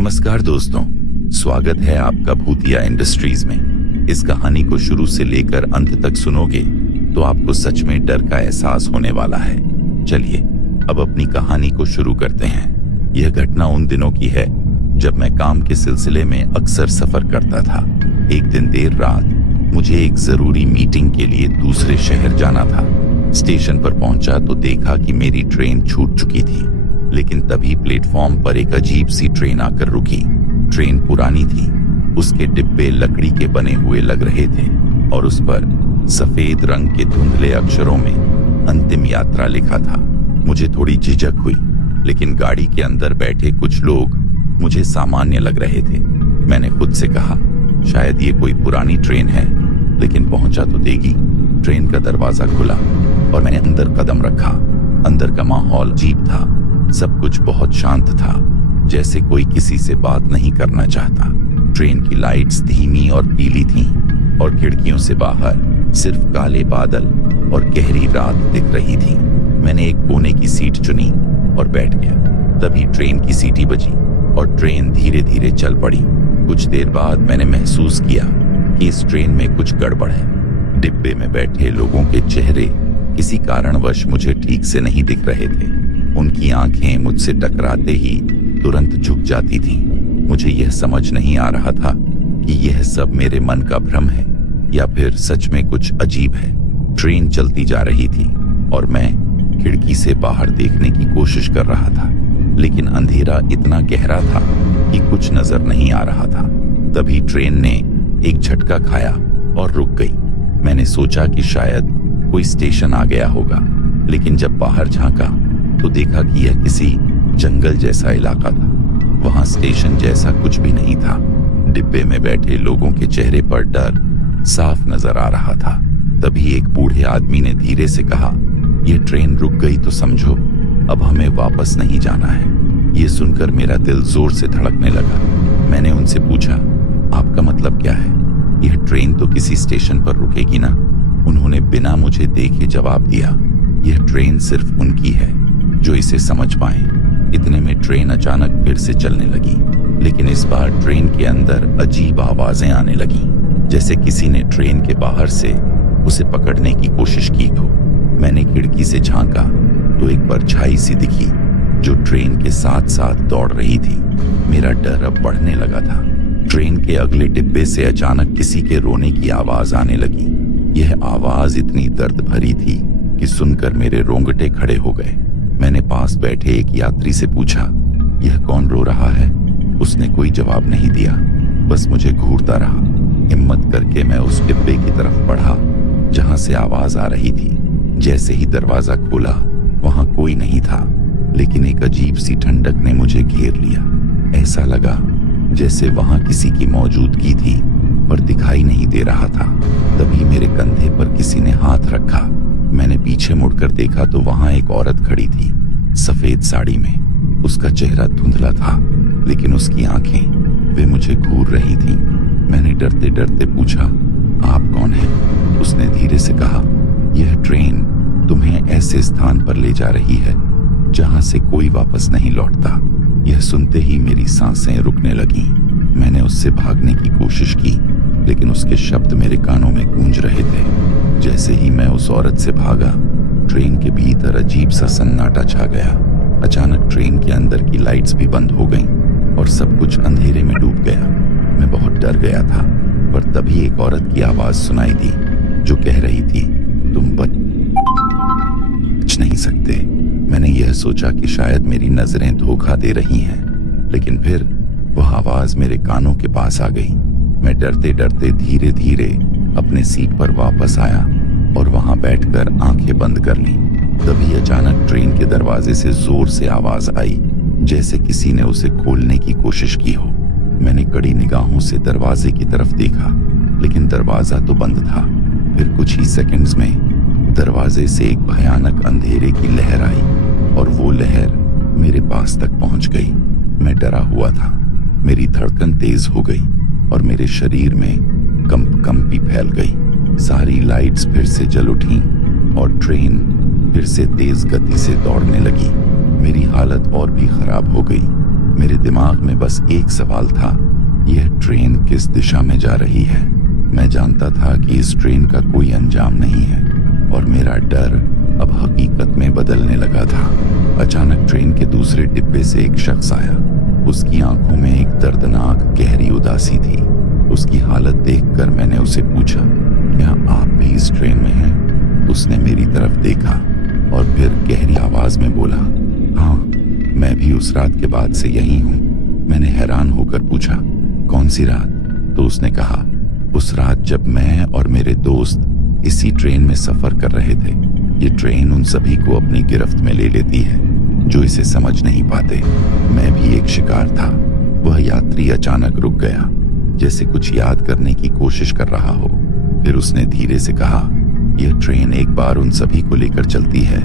नमस्कार दोस्तों, स्वागत है आपका भूतिया इंडस्ट्रीज में। इस कहानी को शुरू से लेकर अंत तक सुनोगे तो आपको सच में डर का एहसास होने वाला है। चलिए अब अपनी कहानी को शुरू करते हैं। यह घटना उन दिनों की है जब मैं काम के सिलसिले में अक्सर सफर करता था। एक दिन देर रात मुझे एक जरूरी मीटिंग के लिए दूसरे शहर जाना था। स्टेशन पर पहुंचा तो देखा कि मेरी ट्रेन छूट चुकी थी, लेकिन तभी प्लेटफॉर्म पर एक अजीब सी ट्रेन आकर रुकी। ट्रेन पुरानी थी, उसके डिब्बे लकड़ी के बने हुए लग रहे थे और उस पर सफेद रंग के धुंधले अक्षरों में अंतिम यात्रा लिखा था। मुझे थोड़ी झिझक हुई, लेकिन गाड़ी के अंदर बैठे कुछ लोग मुझे सामान्य लग रहे थे। मैंने खुद से कहा, शायद ये कोई पुरानी ट्रेन है, लेकिन पहुंचा तो देगी। ट्रेन का दरवाजा खुला और मैंने अंदर कदम रखा। अंदर का माहौल अजीब था। सब कुछ बहुत शांत था, जैसे कोई किसी से बात नहीं करना चाहता। ट्रेन की लाइट्स धीमी और पीली थीं और खिड़कियों से बाहर सिर्फ काले बादल और गहरी रात दिख रही थी। मैंने एक कोने की सीट चुनी और बैठ गया। तभी ट्रेन की सीटी बजी और ट्रेन धीरे धीरे चल पड़ी। कुछ देर बाद मैंने महसूस किया कि इस ट्रेन में कुछ गड़बड़ है। डिब्बे में बैठे लोगों के चेहरे किसी कारणवश मुझे ठीक से नहीं दिख रहे थे। उनकी आंखें मुझसे टकराते ही तुरंत झुक जाती थीं। मुझे यह समझ नहीं आ रहा था कि यह सब मेरे मन का भ्रम है या फिर सच में कुछ अजीब है। ट्रेन चलती जा रही थी और मैं खिड़की से बाहर देखने की कोशिश कर रहा था, लेकिन अंधेरा इतना गहरा था कि कुछ नजर नहीं आ रहा था। तभी ट्रेन ने एक झटका खाया और रुक गई। मैंने सोचा कि शायद कोई स्टेशन आ गया होगा, लेकिन जब बाहर झांका तो देखा कि यह किसी जंगल जैसा इलाका था। वहां स्टेशन जैसा कुछ भी नहीं था। डिब्बे में बैठे लोगों के चेहरे पर डर साफ नजर आ रहा था। तभी एक बूढ़े आदमी ने धीरे से कहा, यह ट्रेन रुक गई तो समझो अब हमें वापस नहीं जाना है। यह सुनकर मेरा दिल जोर से धड़कने लगा। मैंने उनसे पूछा, आपका मतलब क्या है? यह ट्रेन तो किसी स्टेशन पर रुकेगी ना? उन्होंने बिना मुझे देखे जवाब दिया, यह ट्रेन सिर्फ उनकी है जो इसे समझ पाए। इतने में ट्रेन अचानक फिर से चलने लगी, लेकिन इस बार ट्रेन के अंदर अजीब आवाजें आने लगीं, जैसे किसी ने ट्रेन के बाहर से उसे पकड़ने की कोशिश की हो। मैंने खिड़की से झांका तो एक परछाई सी दिखी जो ट्रेन के साथ साथ दौड़ रही थी। मेरा डर अब बढ़ने लगा था। ट्रेन के अगले डिब्बे से अचानक किसी के रोने की आवाज आने लगी। यह आवाज इतनी दर्द भरी थी कि सुनकर मेरे रोंगटे खड़े हो गए। मैंने पास बैठे एक यात्री से पूछा, यह कौन रो रहा है? उसने कोई जवाब नहीं दिया, बस मुझे घूरता रहा। हिम्मत करके मैं उस डिब्बे की तरफ बढ़ा जहां से आवाज आ रही थी। जैसे ही दरवाजा खोला, वहां कोई नहीं था, लेकिन एक अजीब सी ठंडक ने मुझे घेर लिया। ऐसा लगा जैसे वहां किसी की मौजूदगी थी, पर दिखाई नहीं दे रहा था। तभी मेरे कंधे पर किसी ने हाथ रखा। मैंने पीछे मुड़कर देखा तो वहां एक औरत खड़ी थी, सफेद साड़ी में। उसका चेहरा धुंधला था, लेकिन उसकी आंखें वे मुझे घूर रही थीं। मैंने डरते डरते पूछा, आप कौन हैं? उसने धीरे से कहा, यह ट्रेन तुम्हें ऐसे स्थान पर ले जा रही है जहां से कोई वापस नहीं लौटता। यह सुनते ही मेरी सांसें रुकने लगीं। मैंने उससे भागने की कोशिश की, लेकिन उसके शब्द मेरे कानों में गूंज रहे थे। जैसे ही मैं उस औरत से भागा, ट्रेन के भीतर अजीब सा सन्नाटा छा गया। अचानक ट्रेन के अंदर की लाइट्स भी बंद हो गईं और सब कुछ अंधेरे में डूब गया। मैं बहुत डर गया था, पर तभी एक औरत की आवाज सुनाई दी जो कह रही थी, तुम बच नहीं सकते। मैंने यह सोचा कि शायद मेरी नजरें धोखा दे रही हैं, लेकिन फिर वह आवाज मेरे कानों के पास आ गई। मैं डरते डरते धीरे धीरे अपने सीट पर वापस आया और वहां बैठकर आंखें बंद कर लीं। तभी अचानक ट्रेन के दरवाजे से जोर से आवाज आई, जैसे किसी ने उसे खोलने की कोशिश की हो। मैंने कड़ी निगाहों से दरवाजे की तरफ देखा, लेकिन दरवाजा तो बंद था। फिर कुछ ही सेकंड्स में दरवाजे से एक भयानक अंधेरे की लहर आई और वो लहर मेरे पास तक पहुंच गई। मैं डरा हुआ था। मेरी धड़कन तेज हो गई और मेरे शरीर में कंपी फैल गई। सारी लाइट्स फिर से जल उठी और ट्रेन फिर से तेज गति से दौड़ने लगी। मेरी हालत और भी खराब हो गई। मेरे दिमाग में बस एक सवाल था, यह ट्रेन किस दिशा में जा रही है। मैं जानता था कि इस ट्रेन का कोई अंजाम नहीं है और मेरा डर अब हकीकत में बदलने लगा था। अचानक ट्रेन के दूसरे डिब्बे से एक शख्स आया। उसकी आंखों में एक दर्दनाक गहरी उदासी थी। उसकी हालत देखकर मैंने उसे पूछा, क्या आप भी इस ट्रेन में हैं? उसने मेरी तरफ देखा और फिर गहरी आवाज में बोला, हाँ, मैं भी उस रात के बाद से यही हूँ। मैंने हैरान होकर पूछा, कौन सी रात? तो उसने कहा, उस रात जब मैं और मेरे दोस्त इसी ट्रेन में सफर कर रहे थे। ये ट्रेन उन सभी को अपनी गिरफ्त में ले लेती है जो इसे समझ नहीं पाते। मैं भी एक शिकार था। वह यात्री अचानक रुक गया, जैसे कुछ याद करने की कोशिश कर रहा हो। फिर उसने धीरे से कहा, यह ट्रेन एक बार उन सभी को लेकर चलती है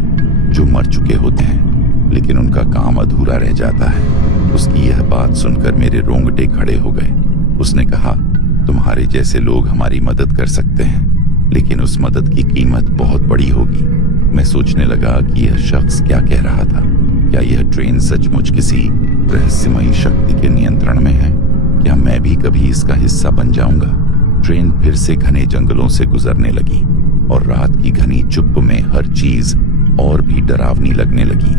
जो मर चुके होते हैं, लेकिन उनका काम अधूरा रह जाता है। उसकी यह बात सुनकर मेरे रोंगटे खड़े हो गए। उसने कहा, तुम्हारे जैसे लोग हमारी मदद कर सकते हैं, लेकिन उस मदद की कीमत बहुत बड़ी होगी। मैं सोचने लगा कि यह शख्स क्या कह रहा था। क्या यह ट्रेन सचमुच किसी रहस्यमयी शक्ति के नियंत्रण में है? क्या मैं भी कभी इसका हिस्सा बन जाऊंगा? ट्रेन फिर से घने जंगलों से गुजरने लगी और रात की घनी चुप्प में हर चीज और भी डरावनी लगने लगी।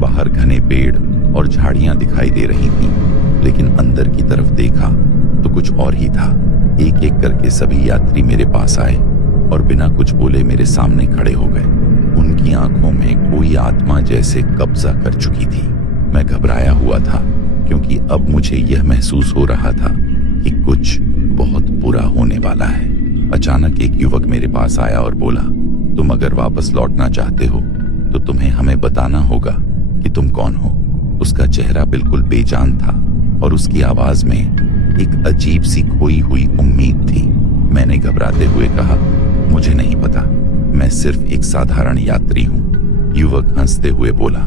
बाहर घने पेड़ और झाड़ियां दिखाई दे रही थीं, लेकिन अंदर की तरफ देखा तो कुछ और ही था। एक एक करके सभी यात्री मेरे पास आए और बिना कुछ बोले मेरे सामने खड़े हो गए। उनकी आंखों में कोई आत्मा जैसे कब्जा कर चुकी थी। मैं घबराया हुआ था, क्योंकि अब मुझे यह महसूस हो रहा था कि कुछ बहुत बुरा होने वाला है। अचानक एक युवक मेरे पास आया और बोला, तुम अगर वापस लौटना चाहते हो तो तुम्हें हमें बताना होगा कि तुम कौन हो। उसका चेहरा बिल्कुल बेजान था और उसकी आवाज में एक अजीब सी खोई हुई उम्मीद थी। मैंने घबराते हुए कहा, मुझे नहीं पता, मैं सिर्फ एक साधारण यात्री हूँ। युवक हंसते हुए बोला,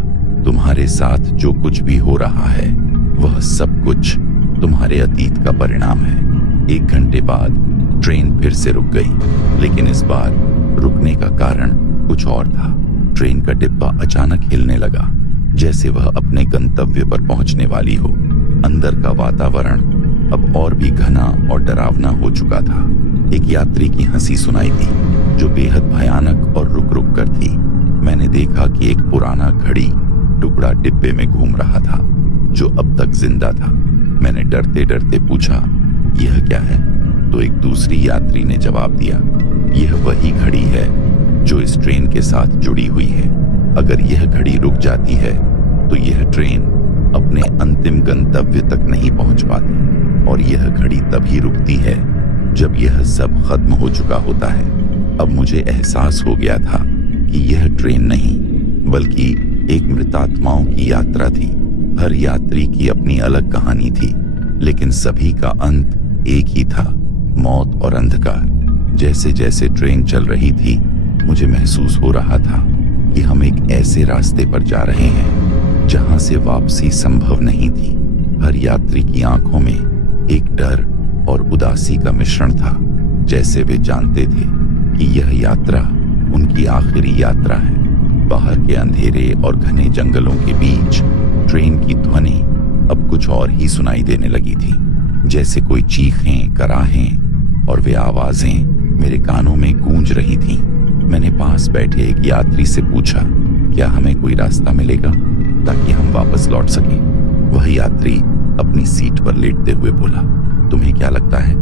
तुम्हारे साथ जो कुछ भी हो रहा है वह सब कुछ तुम्हारे अतीत का परिणाम है। 1 घंटे बाद ट्रेन फिर से रुक गई, लेकिन इस बार रुकने का कारण कुछ और था। ट्रेन का डिब्बा अचानक हिलने लगा, जैसे वह अपने गंतव्य पर पहुंचने वाली हो। अंदर का वातावरण अब और भी घना और डरावना हो चुका था। एक यात्री की हंसी सुनाई दी, जो बेहद भयानक और रुक रुक कर थी। मैंने देखा कि एक पुराना घड़ी टुकड़ा डिब्बे में घूम रहा था, जो अब तक जिंदा था। मैंने डरते डरते पूछा, यह क्या है? तो एक दूसरी यात्री ने जवाब दिया, यह वही घड़ी है जो इस ट्रेन के साथ जुड़ी हुई है। अगर यह घड़ी रुक जाती है तो यह ट्रेन अपने अंतिम गंतव्य तक नहीं पहुंच पाती, और यह घड़ी तभी रुकती है जब यह सब खत्म हो चुका होता है। अब मुझे एहसास हो गया था कि यह ट्रेन नहीं, बल्कि एक मृतात्माओं की यात्रा थी। हर यात्री की अपनी अलग कहानी थी, लेकिन सभी का अंत एक ही था, मौत और अंधकार। जैसे जैसे ट्रेन चल रही थी, मुझे महसूस हो रहा था कि हम एक ऐसे रास्ते पर जा रहे हैं जहां से वापसी संभव नहीं थी। हर यात्री की आंखों में एक डर और उदासी का मिश्रण था, जैसे वे जानते थे कि यह यात्रा उनकी आखिरी यात्रा है। बाहर के अंधेरे और घने जंगलों के बीच ट्रेन की ध्वनि अब कुछ और ही सुनाई देने लगी थी, जैसे कोई चीखें, कराहें और वे आवाजें मेरे कानों में गूंज रही थीं। मैंने पास बैठे एक यात्री से पूछा, क्या हमें कोई रास्ता मिलेगा ताकि हम वापस लौट सकें? वह यात्री अपनी सीट पर लेटते हुए बोला, तुम्हें क्या लगता है,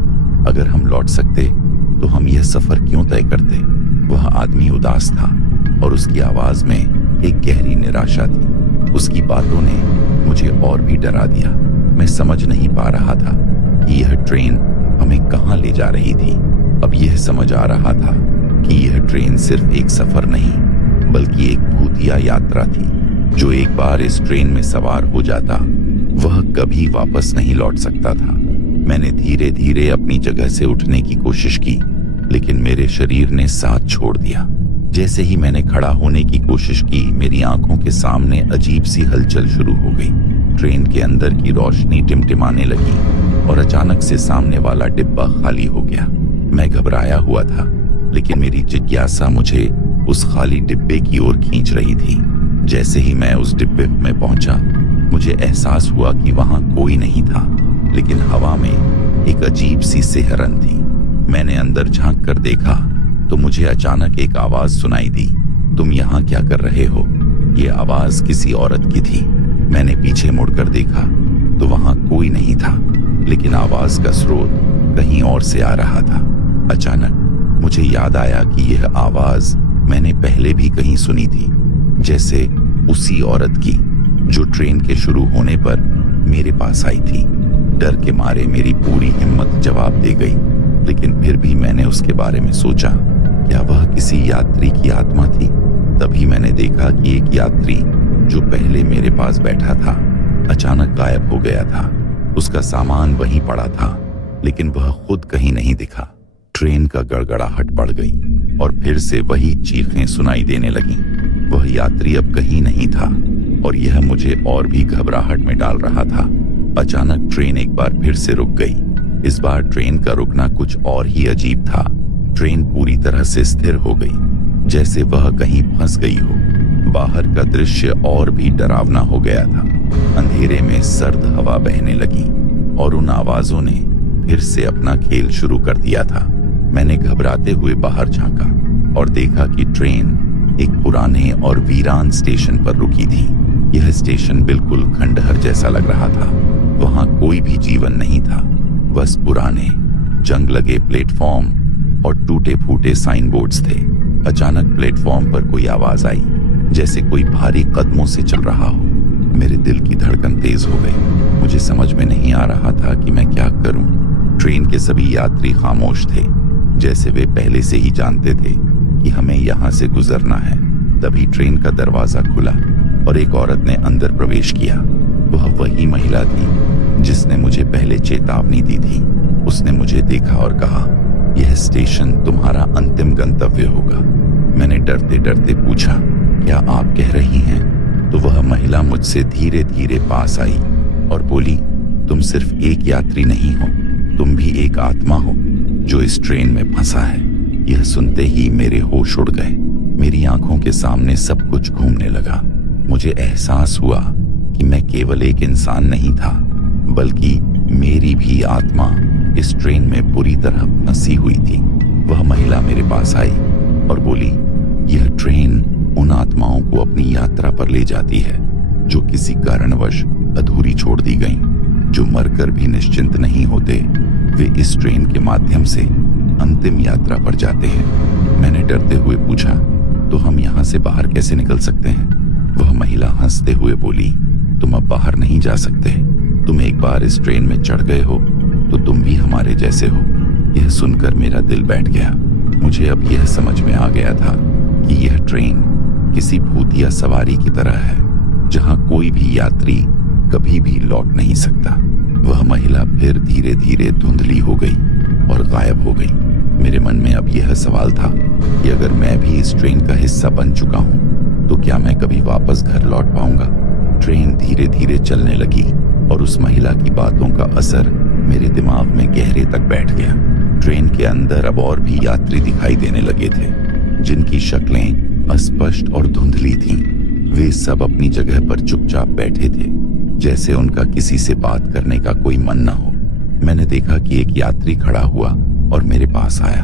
अगर हम लौट सकते तो हम यह सफर क्यों तय करते? वह आदमी उदास था और उसकी आवाज में एक गहरी निराशा थी। उसकी बातों ने मुझे और भी डरा दिया। मैं समझ नहीं पा रहा था कि यह ट्रेन हमें कहां ले जा रही थी। अब यह समझ आ रहा था कि यह ट्रेन सिर्फ एक सफर नहीं, बल्कि एक भूतिया यात्रा थी। जो एक बार इस ट्रेन में सवार हो जाता, वह कभी वापस नहीं लौट सकता था। मैंने धीरे धीरे अपनी जगह से उठने की कोशिश की, लेकिन मेरे शरीर ने साथ छोड़ दिया। जैसे ही मैंने खड़ा होने की कोशिश की, मेरी आंखों के सामने अजीब सी हलचल शुरू हो गई। ट्रेन के अंदर की रोशनी टिमटिमाने लगी और अचानक से सामने वाला डिब्बा खाली हो गया। मैं घबराया हुआ था, लेकिन मेरी जिज्ञासा मुझे उस खाली डिब्बे की ओर खींच रही थी। जैसे ही मैं उस डिब्बे में पहुंचा, मुझे एहसास हुआ कि वहां कोई नहीं था, लेकिन हवा में एक अजीब सी सिहरन थी। मैंने अंदर झांक कर देखा तो मुझे अचानक एक आवाज सुनाई दी, तुम यहाँ क्या कर रहे हो? ये आवाज किसी औरत की थी। मैंने पीछे मुड़कर देखा तो वहां कोई नहीं था, लेकिन आवाज का स्रोत कहीं और से आ रहा था। अचानक मुझे याद आया कि यह आवाज मैंने पहले भी कहीं सुनी थी, जैसे उसी औरत की जो ट्रेन के शुरू होने पर मेरे पास आई थी। डर के मारे मेरी पूरी हिम्मत जवाब दे गई, लेकिन फिर भी मैंने उसके बारे में सोचा, क्या वह किसी यात्री की आत्मा थी? तभी मैंने देखा कि एक यात्री जो पहले मेरे पास बैठा था अचानक गायब हो गया था। उसका सामान वहीं पड़ा था, लेकिन वह खुद कहीं नहीं दिखा। ट्रेन का गड़गड़ाहट बढ़ गई और फिर से वही चीखें सुनाई देने लगीं। वह यात्री अब कहीं नहीं था और यह मुझे और भी घबराहट में डाल रहा था। अचानक ट्रेन एक बार फिर से रुक गई। इस बार ट्रेन का रुकना कुछ और ही अजीब था। ट्रेन पूरी तरह से स्थिर हो गई, जैसे वह कहीं फंस गई हो। बाहर का दृश्य और भी डरावना हो गया था। अंधेरे में सर्द हवा बहने लगी और उन आवाजों ने फिर से अपना खेल शुरू कर दिया था। मैंने घबराते हुए बाहर झांका और देखा कि ट्रेन एक पुराने और वीरान स्टेशन पर रुकी थी। यह स्टेशन बिल्कुल खंडहर जैसा लग रहा था। वहां कोई भी जीवन नहीं था, बस पुराने जंग लगे प्लेटफॉर्म और टूटे फूटे साइन बोर्ड्स थे। अचानक प्लेटफॉर्म पर कोई आवाज आई, जैसे कोई भारी कदमों से चल रहा हो। मेरे दिल की धड़कन तेज हो गई। मुझे समझ में नहीं आ रहा था कि मैं क्या करूं। ट्रेन के सभी यात्री खामोश थे, जैसे वे पहले से ही जानते थे कि हमें यहाँ से गुजरना है। तभी ट्रेन का दरवाजा खुला और एक औरत ने अंदर प्रवेश किया। वह वही महिला थी जिसने मुझे पहले चेतावनी दी थी। उसने मुझे देखा और कहा, यह स्टेशन तुम्हारा अंतिम गंतव्य होगा। मैंने डरते डरते पूछा, क्या आप कह रही हैं? तो वह महिला मुझसे धीरे धीरे पास आई और बोली, तुम सिर्फ एक यात्री नहीं हो, तुम भी एक आत्मा हो जो इस ट्रेन में फंसा है। यह सुनते ही मेरे होश उड़ गए। मेरी आंखों के सामने सब कुछ घूमने लगा। मुझे एहसास हुआ कि मैं केवल एक इंसान नहीं था, बल्कि मेरी भी आत्मा इस ट्रेन में बुरी तरह फंसी हुई थी। वह महिला मेरे पास आई और बोली, यह ट्रेन उन आत्माओं को अपनी यात्रा पर ले जाती है जो किसी कारणवश अधूरी छोड़ दी गईं, जो मरकर भी निश्चिंत नहीं होते। वे इस ट्रेन के माध्यम से अंतिम यात्रा पर जाते हैं। मैंने डरते हुए पूछा, तो हम यहाँ से बाहर कैसे निकल सकते हैं? वह महिला हंसते हुए बोली, तुम अब बाहर नहीं जा सकते। तुम एक बार इस ट्रेन में चढ़ गए हो तो तुम भी हमारे जैसे हो। यह सुनकर मेरा दिल बैठ गया। मुझे अब यह समझ में आ गया था कि यह ट्रेन किसी भूतिया सवारी की तरह है, जहां कोई भी यात्री कभी भी लौट नहीं सकता। वह महिला फिर धीरे धीरे धुंधली हो गई और गायब हो गई। मेरे मन में अब यह सवाल था कि अगर मैं भी इस ट्रेन का हिस्सा बन चुका हूं तो क्या मैं कभी वापस घर लौट पाऊंगा? ट्रेन धीरे धीरे चलने लगी और उस महिला की बातों का असर मेरे दिमाग में गहरे तक बैठ गया। ट्रेन के अंदर अब और भी यात्री दिखाई देने लगे थे, जिनकी शक्लें अस्पष्ट और धुंधली थीं। वे सब अपनी जगह पर चुपचाप बैठे थे, जैसे उनका किसी से बात करने का कोई मन न हो। मैंने देखा कि एक यात्री खड़ा हुआ और मेरे पास आया।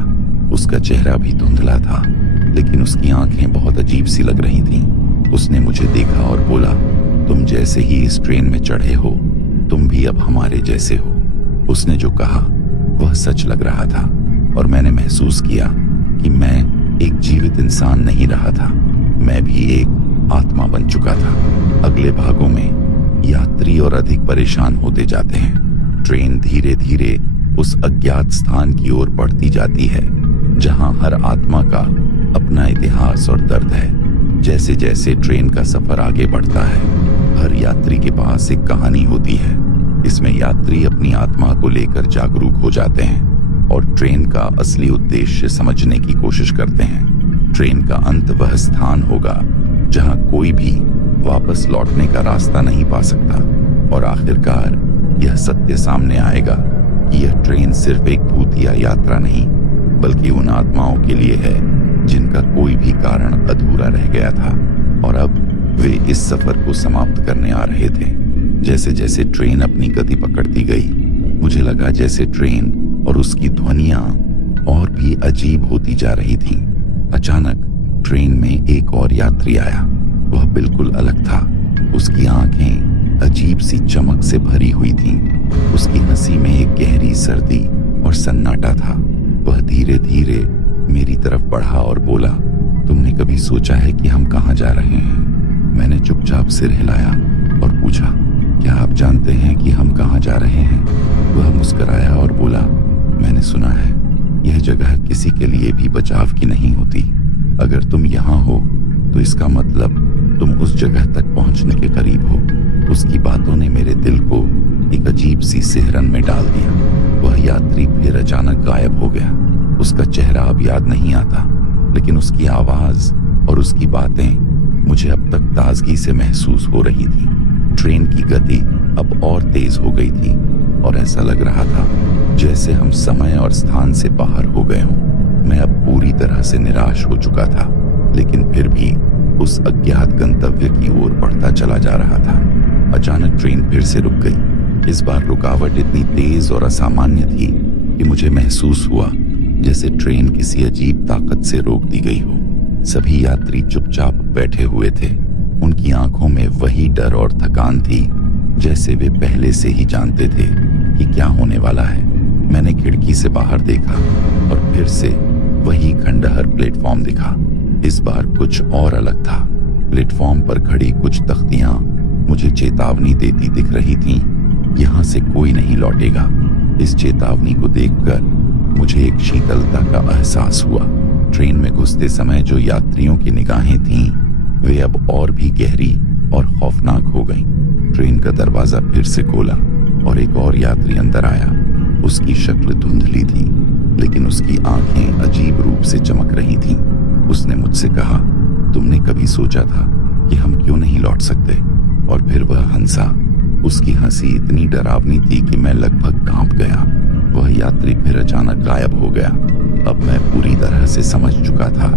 उसका चेहरा भी धुंधला था, लेकिन उसकी आंखें बहुत अजीब सी लग रही थीं। उसने मुझे देखा और बोला, तुम जैसे ही इस ट्रेन में चढ़े हो, तुम भी अब हमारे जैसे हो। उसने जो कहा वह सच लग रहा था और मैंने महसूस किया कि मैं एक जीवित इंसान नहीं रहा था, मैं भी एक आत्मा बन चुका था। अगले भागों में यात्री और अधिक परेशान होते जाते हैं। ट्रेन धीरे धीरे उस अज्ञात स्थान की ओर बढ़ती जाती है, जहां हर आत्मा का अपना इतिहास और दर्द है। जैसे जैसे ट्रेन का सफर आगे बढ़ता है, हर यात्री के पास एक कहानी होती है। इसमें यात्री अपनी आत्मा को लेकर जागरूक हो जाते हैं और ट्रेन का असली उद्देश्य समझने की कोशिश करते हैं। ट्रेन का अंत वह स्थान होगा जहां कोई भी वापस लौटने का रास्ता नहीं पा सकता और आखिरकार यह सत्य सामने आएगा कि यह ट्रेन सिर्फ एक भूतिया यात्रा नहीं, बल्कि उन आत्माओं के लिए है जिनका कोई भी कारण अधूरा रह गया था और अब वे इस सफर को समाप्त करने आ रहे थे। जैसे जैसे ट्रेन अपनी गति पकड़ती गई, मुझे लगा जैसे ट्रेन और उसकी ध्वनियां और भी अजीब होती जा रही थीं। अचानक ट्रेन में एक और यात्री आया। वह बिल्कुल अलग था। उसकी आंखें अजीब सी चमक से भरी हुई थीं। उसकी हंसी में एक गहरी सर्दी और सन्नाटा था। वह धीरे धीरे मेरी तरफ बढ़ा और बोला, तुमने कभी सोचा है कि हम कहाँ जा रहे हैं? मैंने चुपचाप सिर हिलाया और पूछा, क्या आप जानते हैं कि हम कहाँ जा रहे हैं? वह मुस्कुराया और बोला, मैंने सुना है यह जगह किसी के लिए भी बचाव की नहीं होती। अगर तुम यहाँ हो तो इसका मतलब तुम उस जगह तक पहुंचने के करीब हो। उसकी बातों ने मेरे दिल को एक अजीब सी सिहरन में डाल दिया। वह यात्री फिर अचानक गायब हो गया। उसका चेहरा अब याद नहीं आता, लेकिन उसकी आवाज और उसकी बातें मुझे अब तक ताजगी से महसूस हो रही थी। ट्रेन की गति अब और तेज हो गई थी और ऐसा लग रहा था जैसे हम समय और स्थान से बाहर हो गए हों। मैं अब पूरी तरह से निराश हो चुका था, लेकिन फिर भी उस अज्ञात गंतव्य की ओर बढ़ता चला जा रहा था। अचानक ट्रेन फिर से रुक गई। इस बार रुकावट इतनी तेज और असामान्य थी कि मुझे महसूस हुआ जैसे ट्रेन किसी अजीब ताकत से रोक दी गई हो। सभी यात्री चुपचाप बैठे हुए थे। उनकी आंखों में वही डर और थकान थी, जैसे वे पहले से ही जानते थे कि क्या होने वाला है। मैंने खिड़की से बाहर देखा और फिर से वही खंडहर प्लेटफॉर्म दिखा। इस बार कुछ और अलग था। प्लेटफॉर्म पर खड़ी कुछ तख्तियां मुझे चेतावनी देती दिख रही थीं, यहां से कोई नहीं लौटेगा। इस चेतावनी को देखकर मुझे एक शीतलता का एहसास हुआ। ट्रेन में घुसते समय जो यात्रियों की निगाहें थीं, वे अब और भी गहरी और खौफनाक हो गईं। ट्रेन का दरवाजा फिर से खोला और एक और यात्री अंदर आया। उसकी शक्ल धुंधली थी, लेकिन उसकी आंखें अजीब रूप से चमक रही थीं। उसने मुझसे कहा, तुमने कभी सोचा था कि हम क्यों नहीं लौट सकते? और फिर वह हंसा। उसकी हंसी इतनी डरावनी थी कि मैं लगभग कांप गया। वह यात्री फिर अचानक गायब हो गया। अब मैं पूरी तरह से समझ चुका था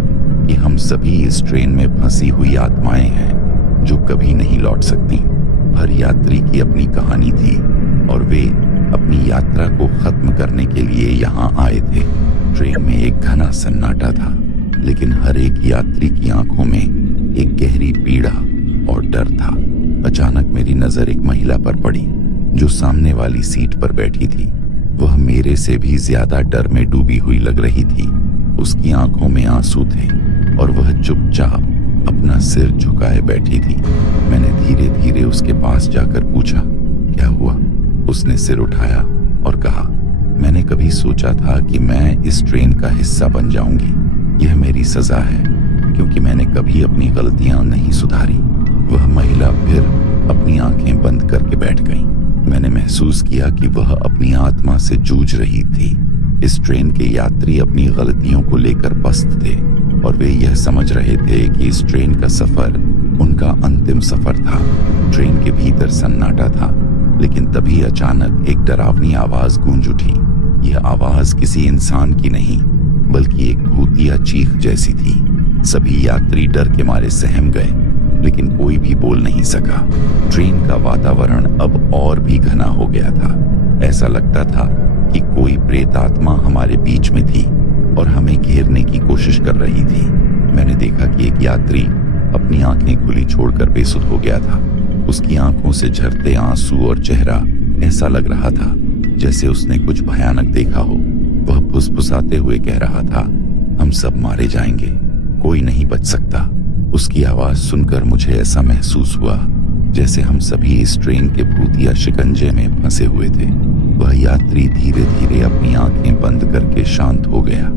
कि हम सभी इस ट्रेन में फंसी हुई आत्माएं हैं जो कभी नहीं लौट सकती। हर यात्री की अपनी कहानी थी और वे अपनी यात्रा को खत्म करने के लिए यहाँ आए थे। ट्रेन में एक घना सन्नाटा था, लेकिन हर एक यात्री की आंखों में एक गहरी पीड़ा और डर था। अचानक मेरी नजर एक महिला पर पड़ी जो सामने वाली सीट पर बैठी थी। वह मेरे से भी ज्यादा डर में डूबी हुई लग रही थी। उसकी आंखों में आंसू थे और वह चुपचाप अपना सिर झुकाए बैठी थी। मैंने धीरे धीरे उसके पास जाकर पूछा, क्या हुआ? उसने सिर उठाया और कहा, मैंने कभी सोचा था कि मैं इस ट्रेन का हिस्सा बन जाऊंगी। यह मेरी सजा है क्योंकि मैंने कभी अपनी गलतियां नहीं सुधारी। वह महिला फिर अपनी आंखें बंद करके बैठ गई। मैंने महसूस किया कि वह अपनी आत्मा से जूझ रही थी। इस ट्रेन के यात्री अपनी गलतियों को लेकर पस्त थे और वे यह समझ रहे थे कि इस ट्रेन का सफर उनका अंतिम सफर था। ट्रेन के भीतर सन्नाटा था, लेकिन तभी अचानक एक डरावनी आवाज गूंज उठी। यह आवाज किसी इंसान की नहीं, बल्कि एक भूतिया चीख जैसी थी। सभी यात्री डर के मारे सहम गए, लेकिन कोई भी बोल नहीं सका। ट्रेन का वातावरण अब और भी घना हो गया था। ऐसा लगता था कि कोई प्रेत आत्मा हमारे बीच में थी और हमें घेरने की कोशिश कर रही थी। मैंने देखा कि एक यात्री अपनी आंखें खुली छोड़कर बेसुध हो गया था। उसकी आंखों से झरते आंसू और चेहरा ऐसा लग रहा था जैसे उसने कुछ भयानक देखा हो। वह फुसफुसाते हुए कह रहा था, हम सब मारे जाएंगे, कोई नहीं बच सकता। उसकी आवाज सुनकर मुझे ऐसा महसूस हुआ जैसे हम सभी इस ट्रेन के भूतिया शिकंजे में फंसे हुए थे। वह यात्री धीरे धीरे अपनी आंखें बंद करके शांत हो गया।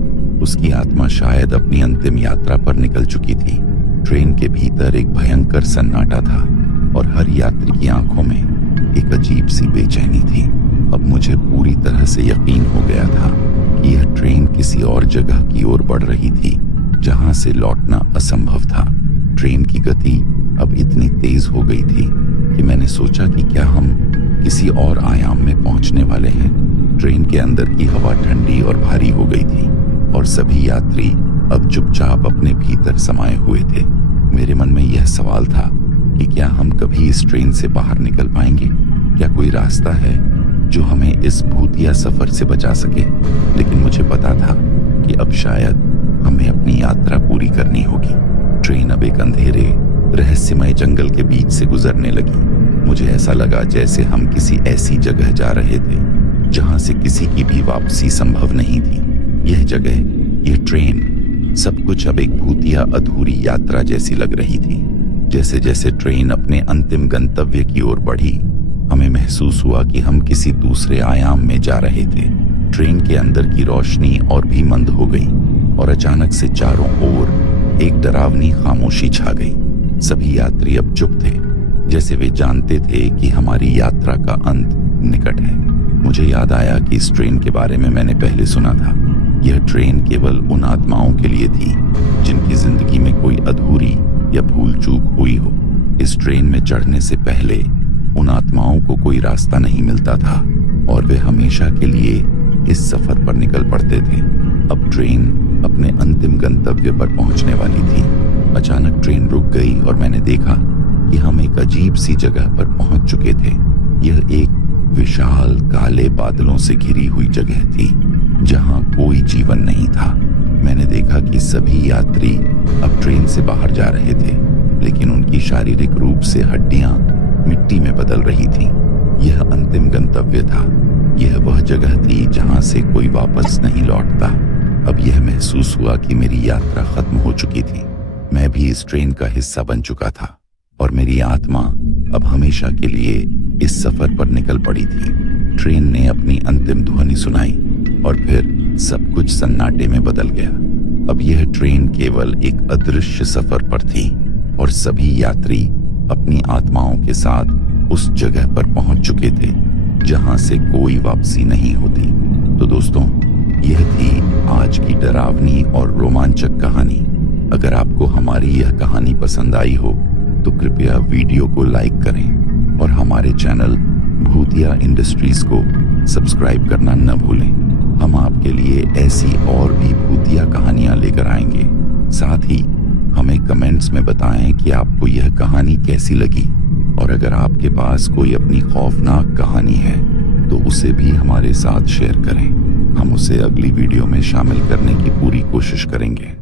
उसकी आत्मा शायद अपनी अंतिम यात्रा पर निकल चुकी थी। ट्रेन के भीतर एक भयंकर सन्नाटा था और हर यात्री की आंखों में एक अजीब सी बेचैनी थी। अब मुझे पूरी तरह से यकीन हो गया था कि यह ट्रेन किसी और जगह की ओर बढ़ रही थी जहां से लौटना असंभव था। ट्रेन की गति अब इतनी तेज हो गई थी कि मैंने सोचा कि क्या हम किसी और आयाम में पहुंचने वाले हैं। ट्रेन के अंदर की हवा ठंडी और भारी हो गई थी और सभी यात्री अब चुपचाप अपने भीतर समाये हुए थे। मेरे मन में यह सवाल था कि क्या हम कभी इस ट्रेन से बाहर निकल पाएंगे। क्या कोई रास्ता है जो हमें इस भूतिया सफर से बचा सके? लेकिन मुझे पता था कि अब शायद हमें अपनी यात्रा पूरी करनी होगी। ट्रेन अब एक अंधेरे रहस्यमय जंगल के बीच से गुजरने लगी। मुझे ऐसा लगा जैसे हम किसी ऐसी जगह जा रहे थे जहां से किसी की भी वापसी संभव नहीं थी। यह जगह, यह ट्रेन, सब कुछ अब एक भूतिया अधूरी यात्रा जैसी लग रही थी। जैसे जैसे ट्रेन अपने अंतिम गंतव्य की ओर बढ़ी, हमें महसूस हुआ कि हम किसी दूसरे आयाम में जा रहे थे। ट्रेन के अंदर की रोशनी और भी मंद हो गई और अचानक से चारों ओर एक डरावनी खामोशी छा गई। सभी यात्री अब चुप थे, जैसे वे जानते थे कि हमारी यात्रा का अंत निकट है। मुझे याद आया कि इस ट्रेन के बारे में मैंने पहले सुना था। यह ट्रेन केवल उन आत्माओं के लिए थी जिनकी जिंदगी में कोई अधूरी या भूल चूक हुई हो। इस ट्रेन में चढ़ने से पहले उन आत्माओं को कोई रास्ता नहीं मिलता था और वे हमेशा के लिए इस सफर पर निकल पड़ते थे। अब ट्रेन अपने अंतिम गंतव्य पर पहुंचने वाली थी। अचानक ट्रेन रुक गई और मैंने देखा कि हम एक अजीब सी जगह पर पहुंच चुके थे। यह एक विशाल काले बादलों से घिरी हुई जगह थी जहां कोई जीवन नहीं था। मैंने देखा कि सभी यात्री अब ट्रेन से बाहर जा रहे थे, लेकिन उनकी शारीरिक रूप से हड्डियां मिट्टी में बदल रही थीं। यह अंतिम गंतव्य था। यह वह जगह थी जहां से कोई वापस नहीं लौटता। अब यह महसूस हुआ कि मेरी यात्रा खत्म हो चुकी थी। मैं भी इस ट्रेन का हिस्सा बन चुका था और मेरी आत्मा अब हमेशा के लिए इस सफर पर निकल पड़ी थी। ट्रेन ने अपनी अंतिम ध्वनि सुनाई और फिर सब कुछ सन्नाटे में बदल गया। अब यह ट्रेन केवल एक अदृश्य सफर पर थी और सभी यात्री अपनी आत्माओं के साथ उस जगह पर पहुंच चुके थे जहां से कोई वापसी नहीं होती। तो दोस्तों, यह थी आज की डरावनी और रोमांचक कहानी। अगर आपको हमारी यह कहानी पसंद आई हो तो कृपया वीडियो को लाइक करें और हमारे चैनल भूतिया इंडस्ट्रीज को सब्सक्राइब करना न भूलें। हम आपके लिए ऐसी और भी भूतिया कहानियां लेकर आएंगे। साथ ही हमें कमेंट्स में बताएं कि आपको यह कहानी कैसी लगी, और अगर आपके पास कोई अपनी खौफनाक कहानी है तो उसे भी हमारे साथ शेयर करें। हम उसे अगली वीडियो में शामिल करने की पूरी कोशिश करेंगे।